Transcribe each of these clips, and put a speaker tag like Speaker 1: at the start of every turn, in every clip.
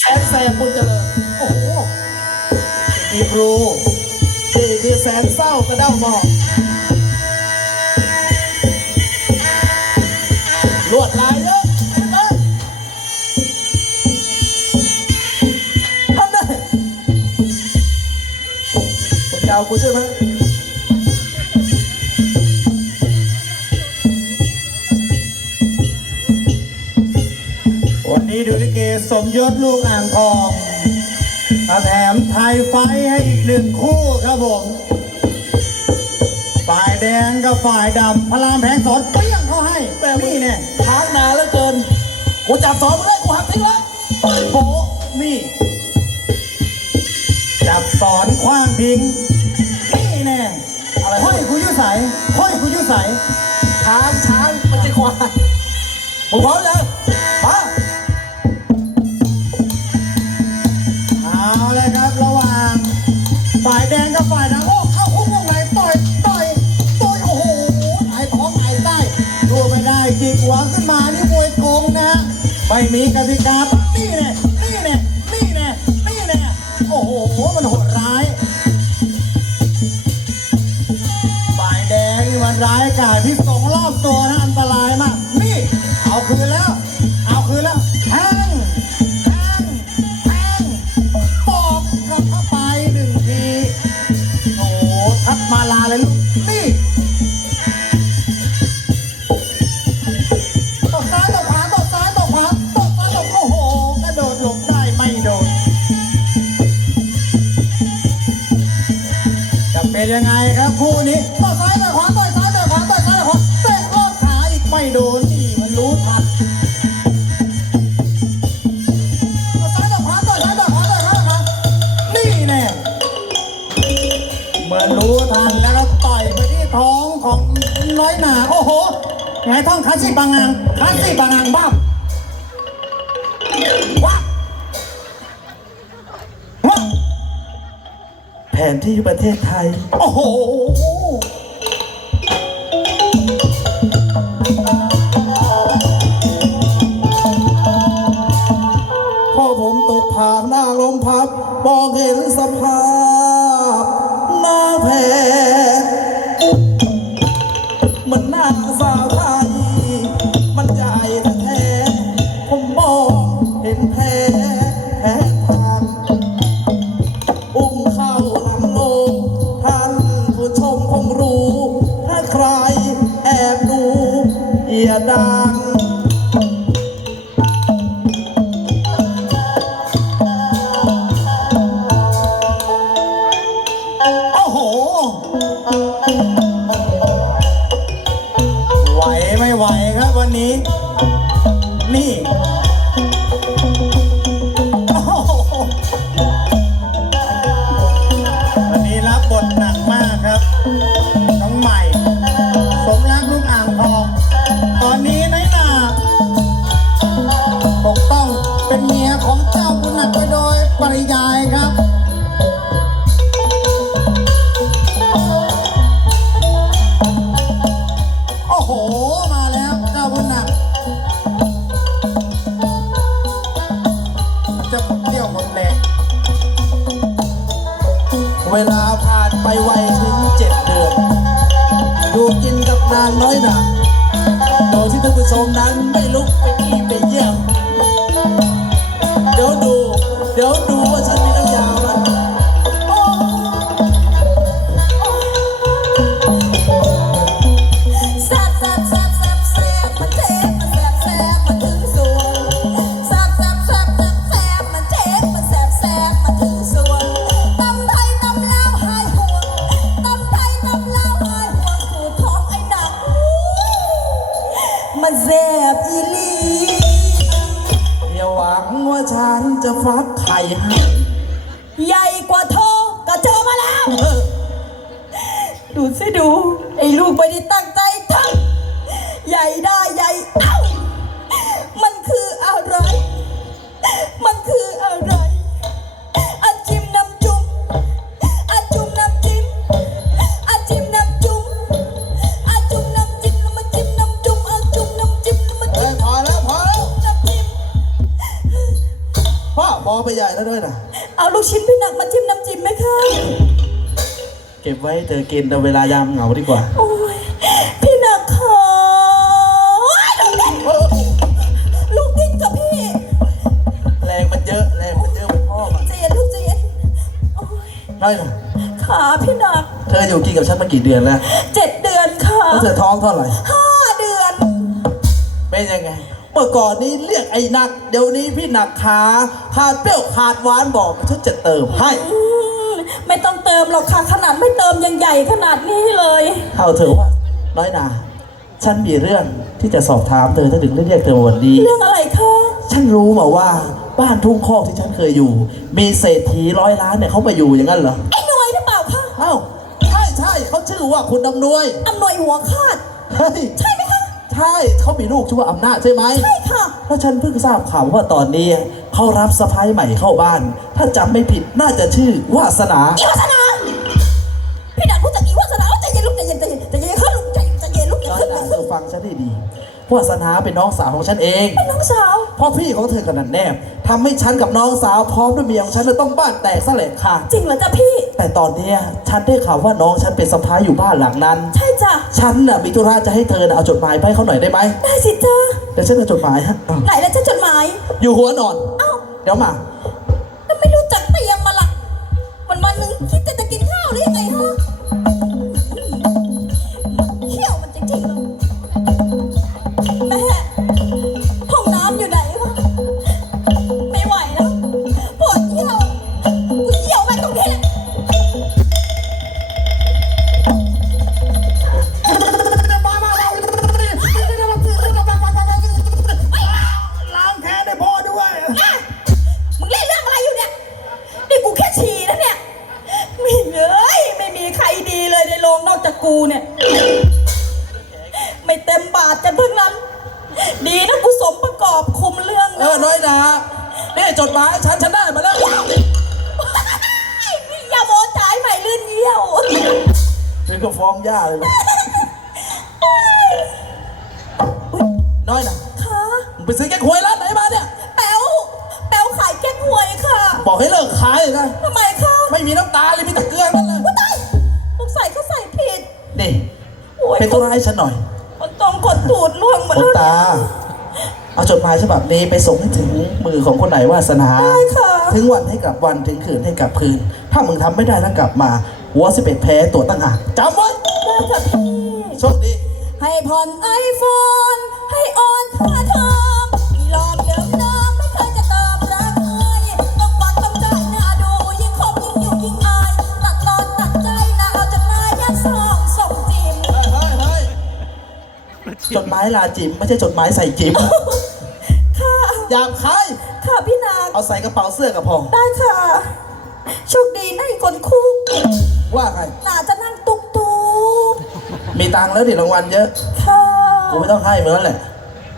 Speaker 1: แสนแสบบุญเจริญโอ้โหมีครูนี่คือแสนเศร้ากระเด้าหมอกลวดลายเยอะเห็นไหมท่านได้คุณจะเอากูใช่ไหม
Speaker 2: ดูลิเกสมยศลูกอ่างทองมาแถมไทยไฟท์ให้อีกหนึ่งคู่ครับผม ฝ่ายแดงกับฝ่ายดำพลามแผงสอนเปรี้ยงเขาให้แบบนี้เนี่ย
Speaker 1: ทางนานเหลือเกิน กูจับสอนมึงเลยกูหักทิ้งแล้วโอ้นี่
Speaker 2: จับสอนคว้างทิ้งนี่แน่
Speaker 1: อะไร
Speaker 2: ห้อยคุยุใสห้อยคุยุใส
Speaker 1: ช้างช้างมันจะควายมึงพร้อมยังมา
Speaker 2: เแดงกับฝ่ายดำโอ้เข้าคุกวงในต่อยต่อยต่อยโอ้โหไอ้ท้องไอ้ใต้ดูไม่ได้จิกหัวขึ้นมานี่มวยโกงนะฮะไม่มีกติกานี่แน่นี่แน่นี่แน่นี่แน่โอ้โหมันโหดร้ายฝ่ายแดงนี่มันร้ายกาจที่สองรอบตัวนะอันตรายมากนี่เอาคืนแล้ว ประเท
Speaker 1: ศไทย
Speaker 2: โอ้โห
Speaker 1: ย่าดัง ที่ย
Speaker 2: วหมดแหละเว
Speaker 1: ลาผ่านไปไวถึงเจ็ดเดือนอยู่กินกับนางน้อยหนาโดยที่ท่านผู้ชมนั้นไม่ลุกไปที่ไปเยี่ยมเดี๋ยวดู เดี๋ยวดูว่า ให
Speaker 3: ญ่ได้ใหญ่เอ้ามันคืออะไร มันคืออะไรอาจิมน้ำจุ่มอาจุ่มน้ำจิ้มอาจิมน้ำจุ่มอาจุ่มน้ำจิ้มแล้วมาจิ้มน้ำจุ่มอาจุ่มน้ำจิ้มแล้วมา
Speaker 1: เฮ้
Speaker 3: จิ้
Speaker 1: ย
Speaker 3: ม
Speaker 1: พอแล้วพอแล้ว
Speaker 3: น้ำจิ้ม
Speaker 1: พ่อบอไปใหญ่แล้วด้วยนะ
Speaker 3: เอาลูกชิ้นพี่หนักมาจิ้มน้ำจิ้มไหมคะ
Speaker 1: เก็บไว้เธอกินแต่เวลายามเหงาดีกว่า
Speaker 3: โอ้
Speaker 1: อยู่
Speaker 3: กินกั
Speaker 1: บฉันมากี่เดือนแล้ว
Speaker 3: เจ็ดเดือนค่ะ
Speaker 1: แล้วเธอท้องเท่าไหร่
Speaker 3: ห้าเดือน
Speaker 1: เป็นยังไง เมื่อก่อนนี้เรียกไอ้หนัก เดี๋ยวนี้พี่หนักขาขาดเปรี้ยวขาดหวานบอกฉันจะเติมให้
Speaker 3: อืมไม่ต้องเติมหรอกค่ะ ขนาดไม่เติมยังใหญ่ขนาดนี้เลย
Speaker 1: เอาเถอะว่า น้อยนา ฉันมีเรื่องที่จะสอบถามเธอถ้าถึงได้เรียกเธอมาวันนี้
Speaker 3: เรื่องอะไรคะ
Speaker 1: ฉันรู้มาว่าบ้านทุ่งคอกที่ฉันเคยอยู่ มีเศรษฐีร้อยล้านเนี่ยเขามาอยู่อย่างนั้นเหรอ
Speaker 3: ไอ้ห
Speaker 1: ช่เขาชื่อว่าคุณอำนวย
Speaker 3: อำนวยหัวคาด
Speaker 1: เฮ้ย
Speaker 3: ใช่ไหมคะ
Speaker 1: ใช่เขามีลูกชื่อว่าอำนาจใช่ไหม
Speaker 3: ใช่ค่ะ
Speaker 1: แล้วฉันเพิ่งทราบข่าวว่าตอนนี้เขารับสะพ้ายใหม่เข้าบ้าน ถ้าจำไม่ผิดน่าจะชื่อวาสนา
Speaker 3: อีวาสนา พี่ดันรู้จักอีวาสนาใจเย็นลูกใจเย็นใจเย็นใจเย็นขึ้นลูกใจใจเย็นลูกอย่า
Speaker 1: น้อย
Speaker 3: ขึ้น
Speaker 1: นา
Speaker 3: นะ
Speaker 1: เธอฟังฉันให้ดี วาสนาเป็นน้องสาวของฉันเอง
Speaker 3: เป็นน้องสาว
Speaker 1: พ่อพี่ของเธอกับนันแนบทำให้ฉันกับน้องสาวพร้อมด้วยเมียของฉันจะต้องบ้านแตกสลายค่ะ
Speaker 3: จริงเหรอจ๊ะพี่
Speaker 1: แต่ตอนเนี้ยฉันได้ข่าวว่าน้องฉันเป็นสะพ้ายอยู่บ้านหลังนั้น
Speaker 3: ใช่จ้ะ
Speaker 1: ฉันน่ะมีธุระจะให้เธอน่ะเอาจดหมายไปให้เขาหน่อยได้ไหม
Speaker 3: ได้สิจ้ะ
Speaker 1: เดี๋ยวฉันเอาจดหมายฮะอ้าว
Speaker 3: ไหนแล้วจ้ะจด
Speaker 1: หมา
Speaker 3: ย อยู่หัวน
Speaker 4: อ
Speaker 3: น เอ้า เดี๋
Speaker 1: ยว
Speaker 3: มา ว
Speaker 1: ยร้านไหนมาเนี่ย
Speaker 3: แป๋วแป๋วขายแก้หวยค่ะ
Speaker 1: บอกให้เลิกขายเลยนะ
Speaker 3: ทำไมคะ
Speaker 1: ไม่มีน้ำตาเลยมีแต่เกลือนั่นเลย
Speaker 3: กูตายสงสัยเขาใส่ผิด
Speaker 1: นี่
Speaker 3: โอ้ย
Speaker 1: เป็นธุระให้ฉันหน่อย
Speaker 3: คนตรงคนตูดล่วงหมด
Speaker 1: คน
Speaker 3: แล้ว
Speaker 1: ตา เอาจดหมายฉบับนี้ไปส่งให้ถึงมือของคนไหนวาสนา
Speaker 3: ได้ค่ะ
Speaker 1: ถึงวันให้กลับวันถึงคืนให้กลับคืน ถ้ามึงทำไม่ได้แล้วกลับมาหัวสิบเอ็ดแพ้ตัวตั้งหากจำไว้
Speaker 3: ได้ค่ะพี่
Speaker 1: โชคดี
Speaker 3: ให้ผ่อนไอโฟนให้ออนค่าเทอม จดหมา
Speaker 1: ยลาจิมไม่ใช่จดหมายใส่จิม
Speaker 3: ค่ะ
Speaker 1: หยาบคาย
Speaker 3: ค่ะพี่นาง
Speaker 1: เอาใส่กระเป๋าเสื้อกับพอ
Speaker 3: ได้ค่ะ โชคดีนะอีกคนคุก
Speaker 1: ว่าไง
Speaker 3: น่าจะนั่งตุกตุก
Speaker 1: มีตังค์แล้วดิรางวัลเยอะ
Speaker 3: ค่ะ
Speaker 1: กูไม่ต้องให้เหมือนกันแหละ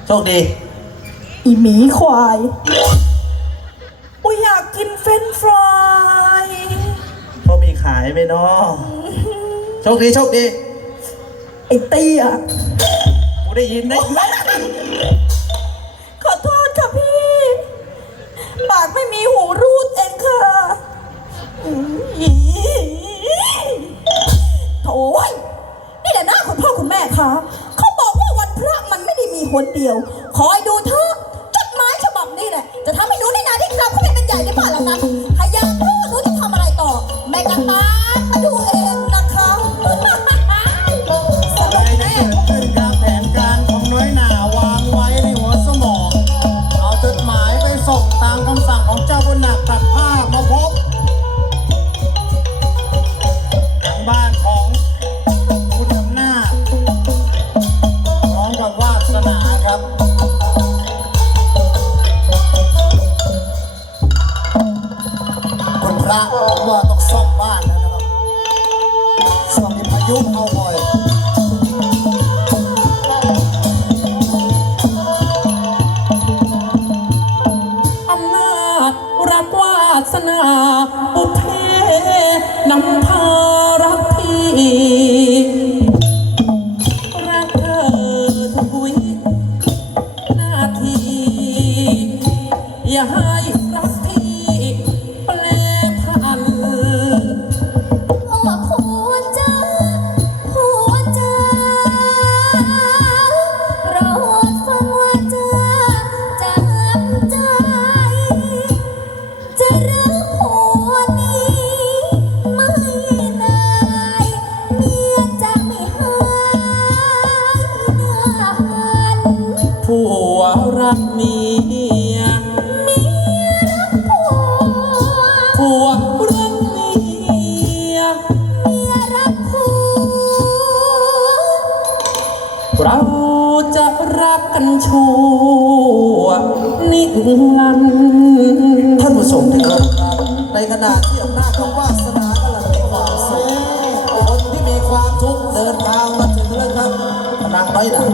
Speaker 1: โชคดี
Speaker 3: อีหมีควายอุยอยากกินเฟรนช์ฟราย
Speaker 1: พอมีขายไหมเนาะโชคดีโชคดี
Speaker 3: ไอ้เตี้ย
Speaker 1: กู ได้ยินได้ยิน
Speaker 3: ขอโทษค่ะพี่ ปากไม่มีหูรูดเองค่ะอื้ออีโถ่ยนี่แหละหน้าคุณพ่อคุณแม่คะเขาบอกว่าวันพระมันไม่ได้มีหนเดียว คอยดูเถอะจดหมายฉบับนี้แหละ จะทำให้หนูได้นาที่กลับเข้าไปเป็นใหญ่ในบ้านหลังนั้น จะรื้อหดี
Speaker 4: ไม่
Speaker 3: นา
Speaker 4: ยเมียจะไม่หาเนื้อหันผัวรักเมียผัวผัวรักเมียเมีย
Speaker 5: รักผัว เราจะรักกันชัว นิรันดร์
Speaker 1: ท่านผู้ชมที่เคารพครับในขณะที่อำนาจของวาสนากำลังมีความสุขคนที่มีความทุกข์เดินทางมาถึงแล้วครับนางน้อยหนา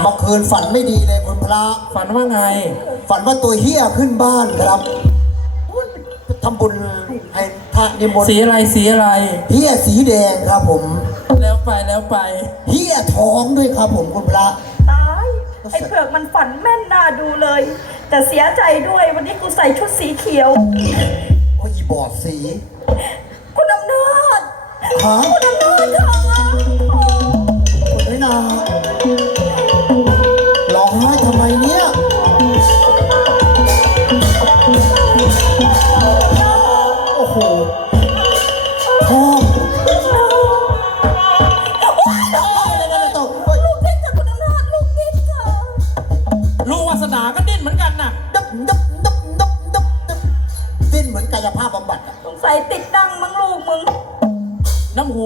Speaker 4: เมื่อคืนฝันไม่ดีเลยคุณพระ
Speaker 5: ฝันว่าไง
Speaker 4: ฝันว่าตัวเฮี้ยขึ้นบ้านครับทำบุญให้พระนิมนต์
Speaker 5: สีอะไรสีอะไร
Speaker 4: เฮี้ยสีแดงครับผม
Speaker 5: แล้วไปแล้วไป
Speaker 4: เฮี้ยท้องด้วยครับผมคุณพระ
Speaker 3: ตาย ไอ้เผือกมันฝันแม่นน่าดูเลย แต่เสียใจด้วยวันนี้กูใส่ชุดสีเขียว
Speaker 4: โอ้ยอีบอดสี
Speaker 3: คุณอำนาจ
Speaker 4: ฮะ
Speaker 3: คุณอำนาจค่ะโอ้
Speaker 4: คุณไม่นาร้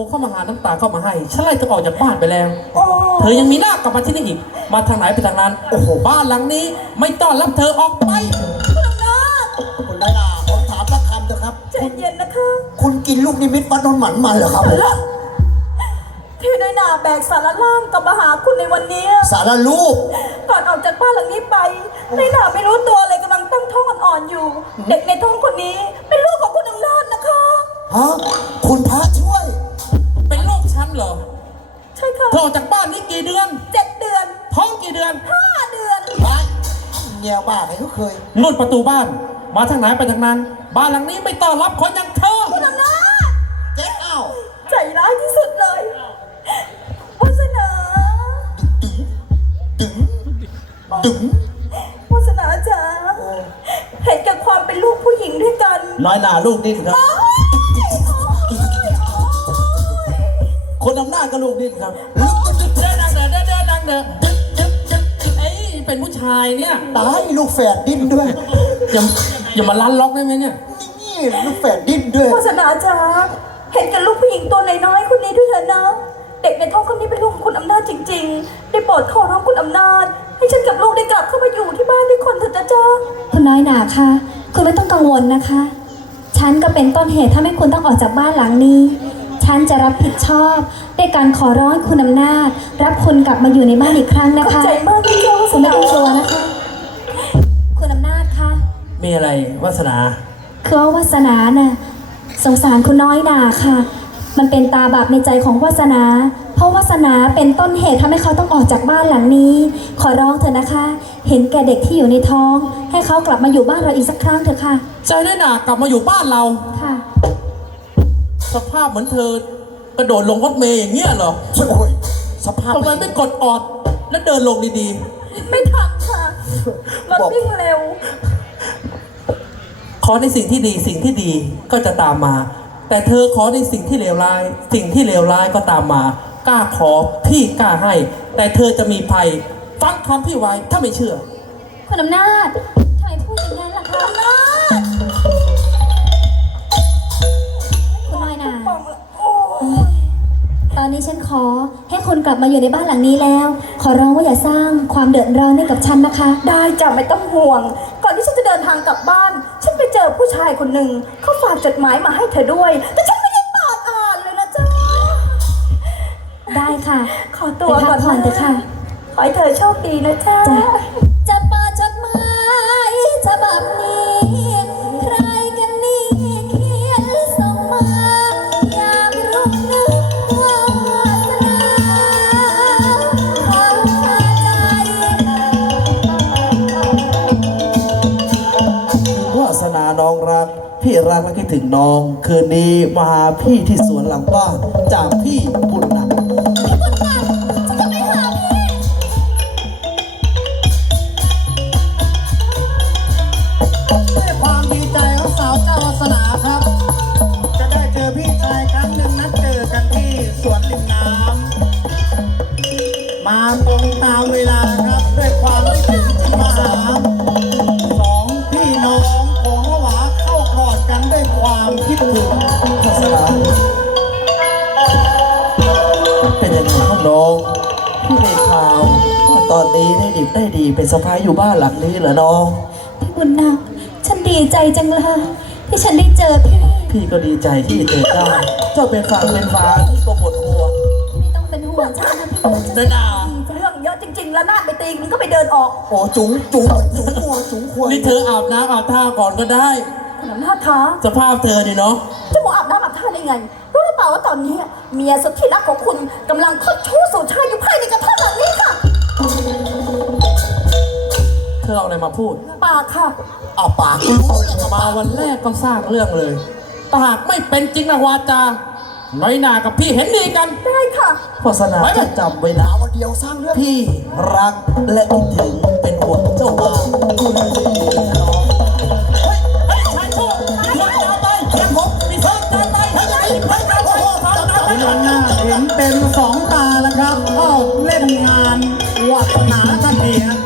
Speaker 4: เข้า
Speaker 5: มาหาน้ำตาเข้ามาให้ฉันไล่เธอออกจากบ้านไปแล้ว
Speaker 3: โอ้
Speaker 5: เธอยังมีหน้ากลับมาที่นี่อีก มาทางไหนไปทางนั้น โอ้โห บ้านหลังนี้ ไม่ต้อนรับเธอออกไป
Speaker 3: คุณอำนาจ
Speaker 4: คุณได้นาผมถามสักคำเถอะครับ
Speaker 3: ใจเย็นนะคะ
Speaker 4: คุณกินลูกนิมิตวัดนนท์หมันมาเหรอครับผม
Speaker 3: ที่น้อยหนาแบกสารล่างกลับมาหาคุณในวันนี้
Speaker 4: สารลูก
Speaker 3: ก่อนออกจากบ้านหลังนี้ไปน้อยหนาไม่รู้ตัวเลยกำลังตั้งท้องอ่อนๆอยู่ เด็กในท้องคนนี้เป็นลูกของคุณอำนาจนะคะ
Speaker 4: ฮะ คุณพระช่วย
Speaker 5: เป็นลูกฉัน เหรอ
Speaker 3: ใช่ค่ะ
Speaker 5: เธอออกจากบ้านนี่กี่เดือน
Speaker 3: เจ็ดเดือน
Speaker 5: ท้องกี่เดือน
Speaker 3: ห้าเดือน
Speaker 4: ไปเงียบ้าใครก็เคย
Speaker 5: นุ่นประตูบ้าน มาทางไหนไปทางนั้น บ้านหลังนี้ไม่ต้อนรับคนอย่างเธอ
Speaker 3: คุณอำนาจ
Speaker 4: เจ๊อ้าว
Speaker 3: ใจร้ายที่สุดเลยวาสนา
Speaker 4: ดึงดึง
Speaker 3: วาสนาจ๋าเห็นกับความเป็นลูกผู้หญิงด้วยกัน
Speaker 1: น้อยหนาลูกดิ้นครับ คนอำนาจก็ลูกดิ้นครับ
Speaker 5: เดินดังเดินเดินเดินดังเดินเอ้ยเป็นผู้ชายเนี่ย
Speaker 4: ตายลูกแฝดดิ้นด้วย
Speaker 5: อย่าอย่ามาลั่นล็อกได้ไหมเนี่ย
Speaker 4: นี่ลูกแฝดดิ้นด้วย
Speaker 3: วาสนาจ๋าเห็นกับลูกผู้หญิงตัวน้อยๆคนนี้ด้วยเถอะนะ เด็กในท้องคนนี้เป็นลูกของคุณอำนาจจริง ๆ ได้โปรดขอร้องคุณอำนาจ ให้ฉันกับลูกได้กลับเข้ามาอยู่ที่บ้านด้วยคนเถอะจ้าจ้า
Speaker 6: คุณน้อยหนาคะ คุณไม่ต้องกังวลนะคะ ฉันก็เป็นต้นเหตุถ้าให้คุณต้องออกจากบ้านหลังนี้ ฉันจะรับผิดชอบด้วยการขอร้องให้คุณอำนาจ รับคุณกลับมาอยู่ในบ้านอีกครั้งนะ
Speaker 3: ขอบ
Speaker 6: คะ
Speaker 3: ใจมากที่เจ้า
Speaker 6: คุณไม่ต้องกลัวนะคะ คุณอำนาจคะ
Speaker 5: มีอะไรวาสนา
Speaker 6: คือว่าวาสนาน่ะสงสารคุณน้อยหนาค่ะ มันเป็นตาบาปในใจของวาสนา เพราะวาสนาเป็นต้นเหตุทำให้เขาต้องออกจากบ้านหลังนี้ ขอร้องเถอะนะคะ เห็นแก่เด็กที่อยู่ในท้อง ให้เขากลับมาอยู่บ้านเราอีกสักครั้งเถอะค่ะ
Speaker 5: ใจได้หนากลับมาอยู่บ้านเรา
Speaker 6: ค่ะ
Speaker 5: สภาพเหมือนเธอกระโดดลงรถเมย์อย่างเงี้ยเหรอ
Speaker 4: โอ้ยสภาพ
Speaker 5: ทำไมไม่กดออดแล้วเดินลงดี
Speaker 3: ไม่ทันค่ะรถวิ่งเร็ว
Speaker 5: ๆ ขอในสิ่งที่ดีสิ่งที่ดีก็จะตามมา แต่เธอขอในสิ่งที่เลวร้าย สิ่งที่เลวร้ายก็ตามมา กล้าขอพี่กล้าให้ แต่เธอจะมีภัยฟังคำพี่ไว้ถ้าไม่เชื่อ
Speaker 6: คุณอำนาจทำไมพูดอย่างนั้นล่ะคะ ตอนนี้ฉันขอให้คุณกลับมาอยู่ในบ้านหลังนี้แล้ว ขอร้องว่าอย่าสร้างความเดือดร้อนให้กับฉันนะคะ
Speaker 3: ได้จ้ะไม่ต้องห่วง ก่อนที่ฉันจะเดินทางกลับบ้าน ฉันไปเจอผู้ชายคนหนึ่งเขาฝากจดหมายมาให้เธอด้วย แต่ฉันไม่ได้ตอดอ่านเลยนะจ๊ะ
Speaker 6: ได้ค่ะ
Speaker 3: ขอตัว
Speaker 6: ไปพั
Speaker 3: ก่อกน
Speaker 6: ผ่อนเถอะค่ะ
Speaker 3: ขอให้เธอโชคดีนะจ๊ะ
Speaker 6: จ้ะ จะเปิดจดหมายฉบับนี้ พี่
Speaker 1: รักและคิดถึงน้อง คืนนี้มาพี่ที่สวนหลังบ้านจากพี่บุญหนัก
Speaker 4: เป็
Speaker 1: นสะพ้ายอยู่บ้านหลังนี้เหรอน้อง
Speaker 6: พี่บุญนาคฉันดีใจจังเลยที่ฉันได้เจอพี่
Speaker 1: พี่ก็ดีใจที่เจอเจ้า เจ้าเป็นฝั่งเป็นฟ้าพี่ก็ปวดหัว
Speaker 6: ไม่ต้องเป็นห่วงฉันนะพี่บุญ
Speaker 1: เดินด่า
Speaker 3: เรื่องเยอะจริง ๆ แล้วนาดไปตีมันก็ไปเดินออก
Speaker 4: โอ้จุ๋งจุ๋งจุ๋งมัวจุ๋งควร
Speaker 5: นี่เธออาบน้ำอาบท่าก่อนก็ได้
Speaker 3: คุณอำนาจคะ
Speaker 5: สภาพเธอเนี่ยเนาะ
Speaker 3: จะมาอาบน้ำอาบท่าได้ไง รู้หรือเปล่าว่าตอนนี้ เมียสุดที่รักของคุณกำลังคบชู้สู่ชายอยู่ภายในกระท่อมหลังนี้ค่ะ
Speaker 5: เธอเอาอะไรมาพูด
Speaker 3: ปากค่ะ
Speaker 4: เอาปากกูรู้แล้ว
Speaker 5: มาวันแรกก็สร้างเรื่องเลยปากไม่เป็นจริงนะวาจา น้อยหนากับพี่เห็นดีกัน
Speaker 3: ได้ค่ะ
Speaker 1: โฆษณาจะจำไว้นะ
Speaker 4: เอาวันเดียวสร้างเรื่อง
Speaker 1: พี่รักและคิดถึงเป็นห่วงเจ้ามาดูแลดีๆนะน้อง
Speaker 5: เฮ้ยชายชั่ววางยาไปเห็นผมมีเพิ่มจานไปเฮ้ยเฮ้ยเฮ้ยเฮ้ยเฮ้ยฟังนะ
Speaker 4: เห็นหน้าเห็นเต็มสองตาแล้วครับเข้าเล่นงานวัฒนาทันทีฮะ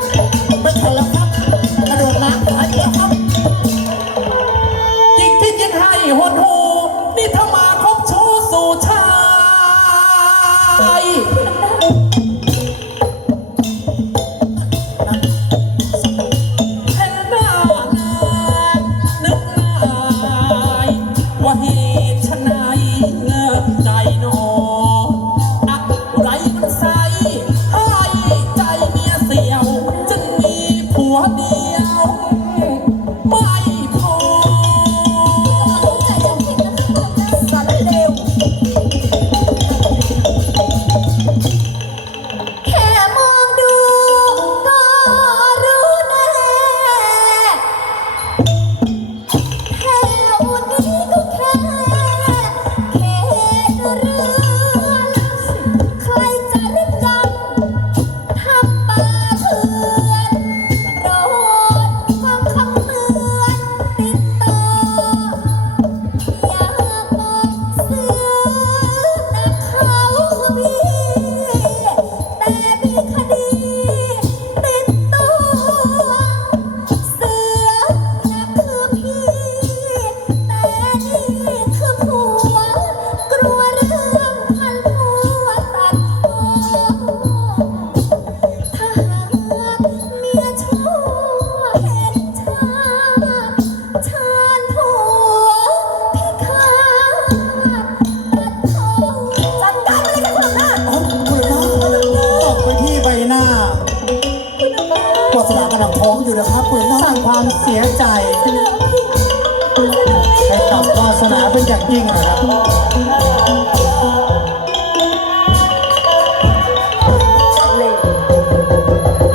Speaker 4: ไม่ทนแล้วครับ กระโดดน้ำหายไปแล้วครับ
Speaker 5: ยิงที่ยิงให้หดหู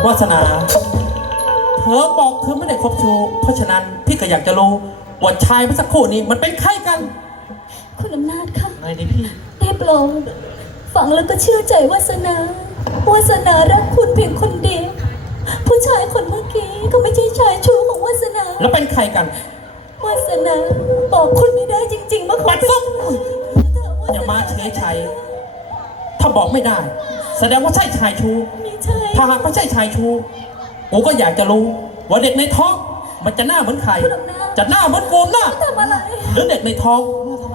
Speaker 5: วาสนา เธอบอกเธอไม่ได้คบชู้เพราะฉะนั้นพี่ก็อยากจะรู้ว่าชายเมื่อสักครู่นี้มันเป็นใครกัน
Speaker 6: คุณอำนาจค่ะ
Speaker 5: ไงนี่พี่
Speaker 6: ได้โปรดฟังแล้วก็เชื่อใจวาสนาวาสนารักคุณเพียงคนเดียวผู้ชายคนเมื่อกี้ก็ไม่ใช่ชายชู้ของวาสนา
Speaker 5: แล้วเป็นใครกัน
Speaker 6: วาสนาบอกคุณไม่ได้จริงๆว่าเขา
Speaker 5: ปัดซุก อย่ามาเฉยชัยถ้าบอกไม่ได้ แสดงว่าใช่ชายชู้
Speaker 6: ไม่ใช่
Speaker 5: ถ้าหากไม่ใช่ชายชู้กูก็อยากจะรู้ ว่าเด็กในท้อง มันจะหน้าเหมือนใครจะหน้าเหมือนกูหน้า
Speaker 6: ทำอะไร
Speaker 5: หรือเด็กในท้อง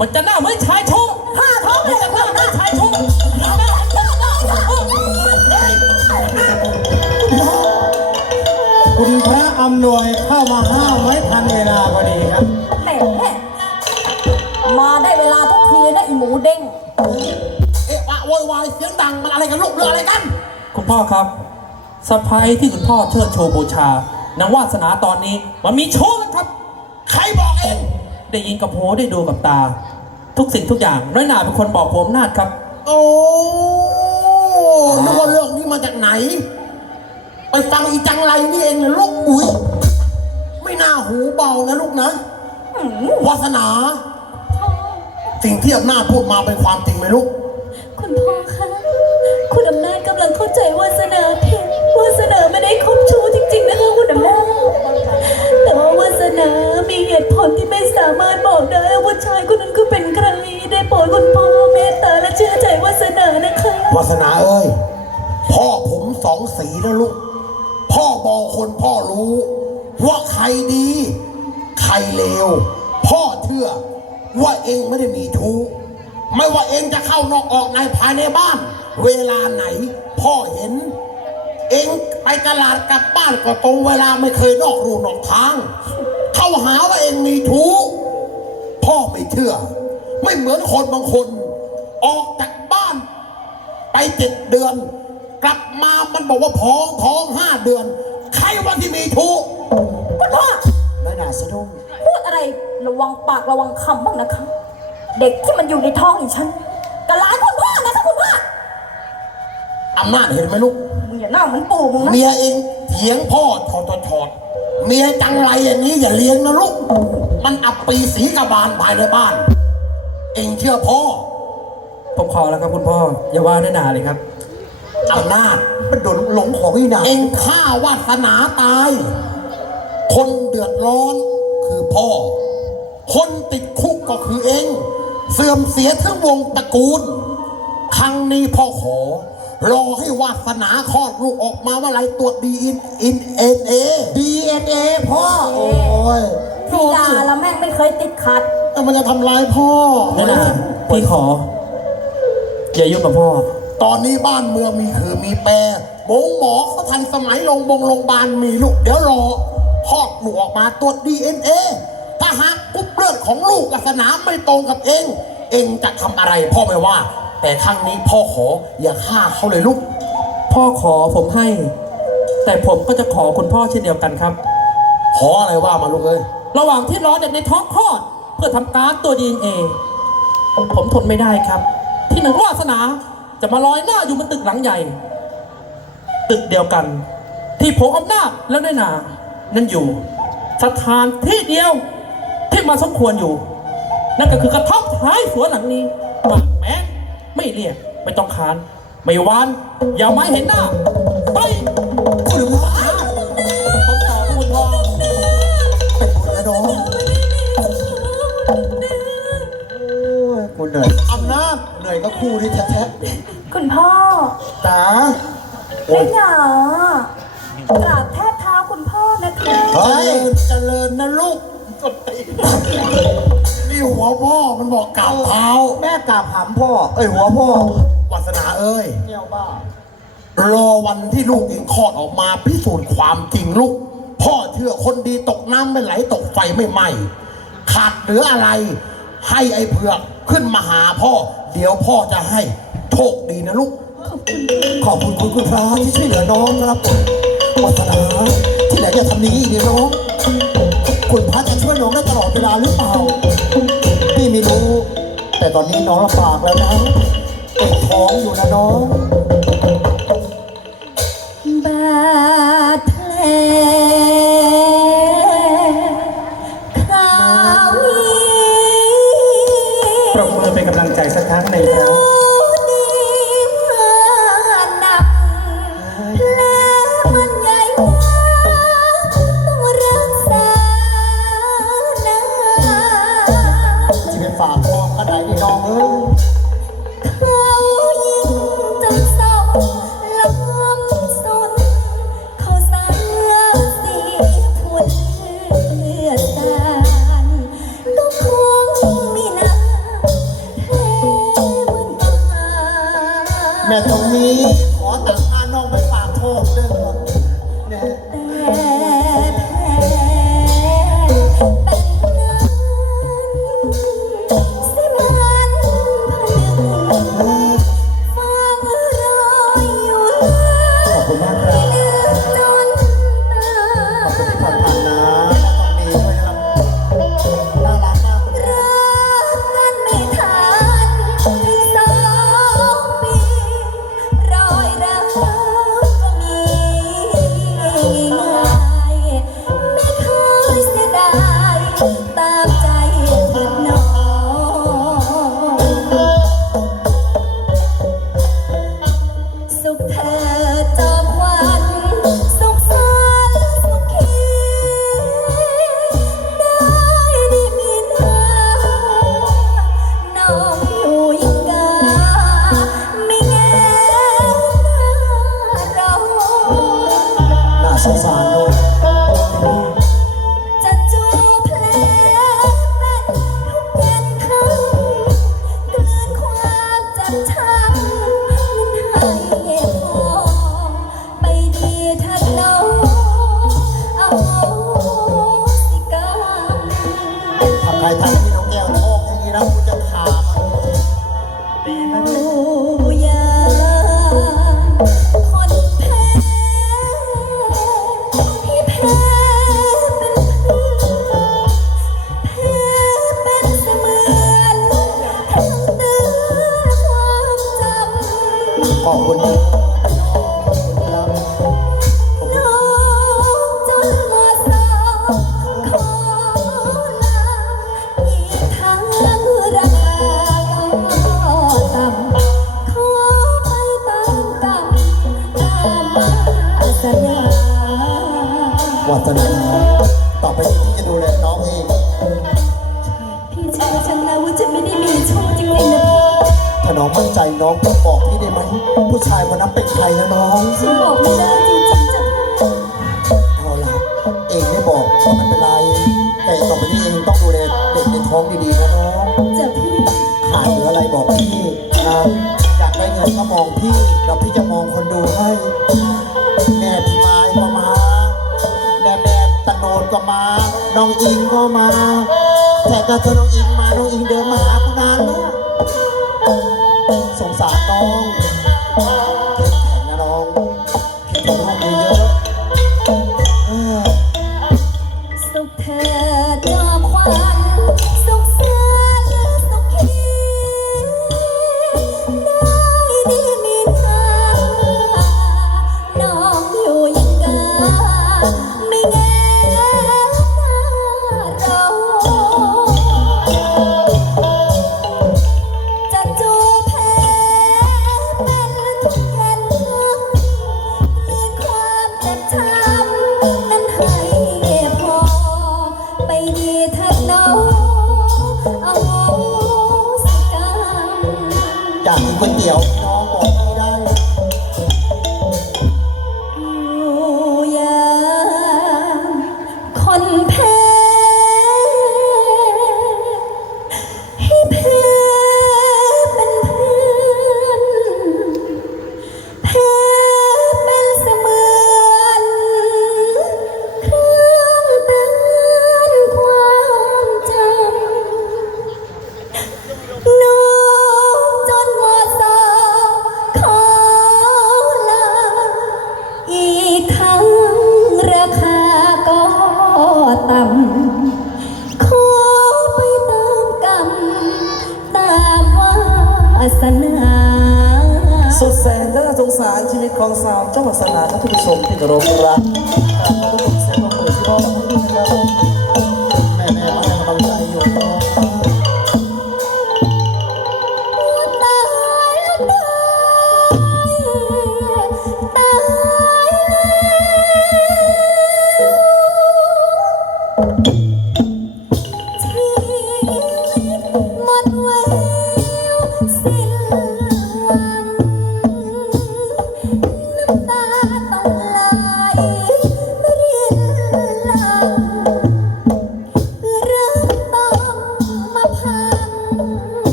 Speaker 5: มันจะหน้าเหมือนชายชู้ถ้าท้องมันจะหน้าเหมือนชายชู้หน้าเหมือนชายชู้
Speaker 4: คุณพระอำนวยเข้ามาห้ามไว้ทันเวลาพอดีครับ
Speaker 3: แหมมาได้เวลาทุกทีนะอีหมูเด้ง
Speaker 4: เอ๊ะ โวยวายเสียงดังมันอะไรกันลูกเรื่องอะไรกัน
Speaker 5: คุณพ่อครับสะพายที่คุณพ่อเชิดโชว์บูชานางวาสนาตอนนี้มันมีโชว์แล้วครับ
Speaker 4: ใครบอกเอง
Speaker 5: ได้ยินกับหูได้ดูกับตา ทุกสิ่งทุกอย่างน้อยหนาเป็นคนบอกผมนาดครับ
Speaker 4: โอ้นึกว่าเรื่องนี้มาจากไหน ไปฟังอีจังไรนี่เองเลยลูกอุ้ยไม่น่าหูเบานะลูกนะวาสนา สิ่งที่อำนาจพูดมาเป็นความจริงไหมลูก
Speaker 6: คุณพ่อคะ คุณอำนาจกำลังเข้าใจวาสนาผิดวาสนาไม่ได้คบชู้จริงๆนะคะคุณอำนาจแต่ว่าวาสนา มีเหตุผลที่ไม่สามารถบอกได้ว่าชายคนนั้นคือเป็นใครได้โปรดคุณพ่อเมตตาและเชื่อใจวาสนานะคะ
Speaker 4: วาสนาเอ้ย พ่อผมสองสีนะลูก พ่อบอกคนพ่อรู้ ว่าใครดี ใครเลว พ่อเชื่อว่าเองไม่ได้มีชู้ ไม่ว่าเองจะเข้านอกออกในภายในบ้าน เวลาไหน พ่อเห็น เองไปไปตลาดกลับบ้านก็ตรงเวลาไม่เคยนอกรูนอกทาง เขาหาว่าเองมีทู้พ่อไม่เชื่อ ไม่เหมือนคนบางคน ออกจากบ้าน ไปเจ็ดเดือน กลับมามันบอกว่าพ้องท้องห้าเดือน ใครว่าที่มีทู้
Speaker 3: คุณพ่อ
Speaker 4: น้อยหนาสะดุ้ง
Speaker 3: พูดอะไรระวังปากระวังคำบ้างนะคะ เด็กที่มันอยู่ในท้องอีฉันกับหลานคุณพ่อนะคะคุณพ่อ
Speaker 4: อำนาจเห็นไหมลูก
Speaker 3: มึงอย่าหน้าเหมือนปู่มึงนะ
Speaker 4: เมียเองเถียงพ่อถอดถอดถอดเมียจังไรอย่างนี้อย่าเลี้ยงนะลูก มันอับปีสีกระบาลภายในบ้าน เองเชื่อพ่อ
Speaker 5: ผมขอแล้วครับคุณพ่อ อย่าว่าได้หนาเลยครับ
Speaker 4: อำนาจ มันโดนหลงของอีนาเองฆ่าวาสนาตาย คนเดือดร้อนคือพ่อ คนติดคุกก็คือเอง เสื่อมเสียทั้งวงตระกูล ครั้งนี้พ่อขอ รอให้วาสนาคลอดลูกออกมาว่าอะไรตรวจดีอินอินเอ็นเอดีเอ็นเอพ่อ โอ้ย
Speaker 3: พี่ดาแล้วแม่งไม่เคยติดขัด
Speaker 4: แต่มันจะทำร้ายพ่อ
Speaker 5: นั่นน่ะพี่ขอ อย่ายุ่งกับพ่อ
Speaker 4: ตอนนี้บ้านเมืองมีคือมีแปรบงหมอเขาทันสมัยโรงบงโรงพยาบาลมีลูก เดี๋ยวรอคลอดลูกออกมาตรวจดีเอ็นเอ ถ้าหากปุ๊บเลือดของลูกลักษณะไม่ตรงกับเอง เองจะทำอะไรพ่อไม่ว่า แต่ครั้งนี้พ่อขออย่าฆ่าเขาเลยลูก
Speaker 5: พ่อขอผมให้ แต่ผมก็จะขอคุณพ่อเช่นเดียวกันครับ
Speaker 4: ขออะไรว่ามาลูกเอ้ย
Speaker 5: ระหว่างที่รอเด็กในท้องคลอด เพื่อทำการตัวดีเอผมทนไม่ได้ครับ ที่หนึ่งวาสนาจะมาลอยหน้าอยู่บนตึกหลังใหญ่ ตึกเดียวกัน ที่ผมอำนาจและได้นา นั่นอยู่ สถานที่เดียว ที่มาสมควรอยู่ นั่นก็คือกระท่อมท้ายสวนหลังนี้หมากแม้งไม่เรียกไม่ต้องคาน ไม่หวาน อย่าไม่เห็นหน้า ไปคุณพ่อผมต่อคุณพ่อ
Speaker 4: เป็นบุญแล้วน้องกูเหนื่อยอำนาจเหนื่อยก็คู่นี่แท้
Speaker 3: คุณพ่อ
Speaker 4: ๆตา
Speaker 3: ไม่เหงากราบแทบเท้าคุณพ่อนะคะ
Speaker 4: เฮ้ยเจริญนะลูก กดตี นี่หัวพ่อมันบอกกล่าวเท้า
Speaker 7: แม่กราบหามพ่อ เอ้ยหัวพ่อ
Speaker 4: วาสนาเอ้ย
Speaker 7: เกี่ยวบ้า
Speaker 4: รอวันที่ลูกเองคลอดออกมาพิสูจน์ความจริงลูก พ่อเชื่อคนดีตกน้ำไม่ไหลตกไฟไม่ไหม้ขาดเหลืออะไร ให้ไอ้เผือกขึ้นมาหาพ่อ เดี๋ยวพ่อจะให้โชคดีนะลูก
Speaker 7: ขอบคุณคุณคุณพระที่ช่วยเหลือน้องนะครับผมวัฒนาที่ไหนจะทำนี้อีกเนี่ยน้อง คุณพระจะช่วยน้องได้ตลอดเวลาหรือเปล่า พี่ไม่รู้ แต่ตอนนี้น้องลำบากแล้วนะเก็บท้องอยู่นะน้อง
Speaker 6: บา ข婚ินมาน้องอิน
Speaker 8: เดิ
Speaker 6: น
Speaker 7: มา
Speaker 6: หา
Speaker 7: กู
Speaker 6: นานเนอะสงสารน้อง